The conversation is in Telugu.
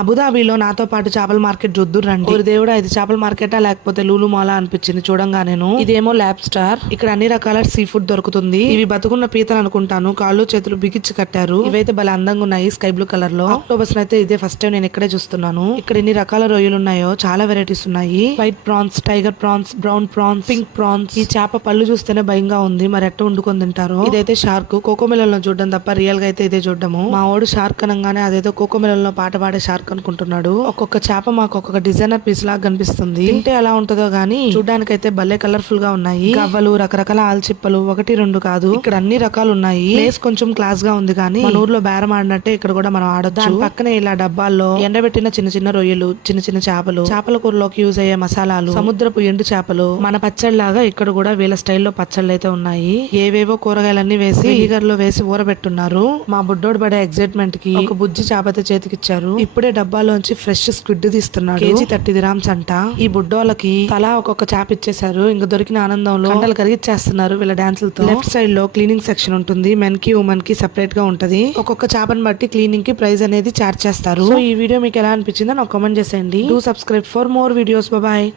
అబుదాబిలో నాతో పాటు చేపల మార్కెట్ చూద్దురు రండి. ఓరి దేవుడా, ఇది చేపల మార్కెటా లేకపోతే లూలు మాలా అనిపించింది చూడంగా. నేను ఇదేమో ల్యాబ్ స్టార్. ఇక్కడ అన్ని రకాల సీ ఫుడ్ దొరుకుతుంది. ఇవి బతుకున్న పీతలు అనుకుంటాను. కాళ్ళు చేతులు బిగిచ్చి కట్టారు. ఇవైతే భలే అందంగా ఉన్నాయి స్కై బ్లూ కలర్ లో. ఆక్టోబస్ అయితే ఇదే ఫస్ట్ టైం నేను ఇక్కడే చూస్తున్నాను. ఇక్కడ ఎన్ని రకాల రొయ్యలు ఉన్నాయో, చాలా వెరైటీస్ ఉన్నాయి. White prawns, tiger prawns, brown prawns, pink prawns. ఈ చేప పళ్ళు చూస్తేనే భయంగా ఉంది, మరి ఎట్ట వండుకొని తింటారో. ఇదైతే షార్క్. కోకోమెలన్ లో చూడడం తప్ప రియల్ గా అయితే ఇదే చూడడము. మా ఓడు షార్క్ అనగానే అదేదో కోకోమెలన్ లో పాట పాడే షార్క్ అనుకుంటున్నాడు. ఒక్కొక్క చేప మాకు ఒక్కొక్క డిజైనర్ పీస్ లాగా కనిపిస్తుంది. తింటే ఎలా ఉంటుందో గానీ చూడడానికైతే భలే కలర్ఫుల్ గా ఉన్నాయి. గవ్వలు, రకరకాల ఆల్చిప్పలు, 1-2 కాదు, ఇక్కడ అన్ని రకాలు ఉన్నాయి. ప్లేస్ కొంచెం క్లాస్ గా ఉంది కానీ మన ఊర్లో బేరం ఆడినట్టే ఇక్కడ కూడా మనం ఆడొచ్చు. దాని పక్కనే ఇలా డబ్బాల్లో ఎండబెట్టిన చిన్న చిన్న రొయ్యలు, చిన్న చిన్న చేపలు, చేపల కూరలోకి యూజ్ అయ్యే మసాలాలు, సముద్రపు ఎండు చేపలు, మన పచ్చళ్ళలాగా ఇక్కడ కూడా వీళ్ళ స్టైల్లో పచ్చళ్ళు అయితే ఉన్నాయి. ఏవేవో కూరగాయలన్నీ వేసి ఈగర్ లో వేసి ఊరబెట్టున్నారు. మా బుడ్డోడు పడే ఎగ్జైట్మెంట్ కి ఒక బుజ్జి చేపతో చేతికిచ్చారు. ఇప్పుడే డబ్బాలోంచి ఫ్రెష్ స్క్విడ్ తీస్తున్నాడు. కేజీ 30 dirhams అంట. ఈ బుడ్డోళ్ళకి తలా ఒక్కొక్క చేప ఇచ్చేసారు. ఇంకా దొరికిన ఆనందంలో కండలు కరిగిచ్చేస్తున్నారు వీళ్ళ డాన్సులతో. లెఫ్ట్ సైడ్ లో క్లీనింగ్ సెక్షన్ ఉంటుంది. మెన్ కి ఉమెన్ కి సెపరేట్ గా ఉంటది. ఒక్కొక్క చేపని బట్టి క్లీనింగ్ కి ప్రైస్ అనేది చార్జ్ చేస్తారు. సో ఈ వీడియో మీకు ఎలా అనిపించిందో నాకు కామెంట్ చేసేయండి. Do subscribe for more videos. Bye.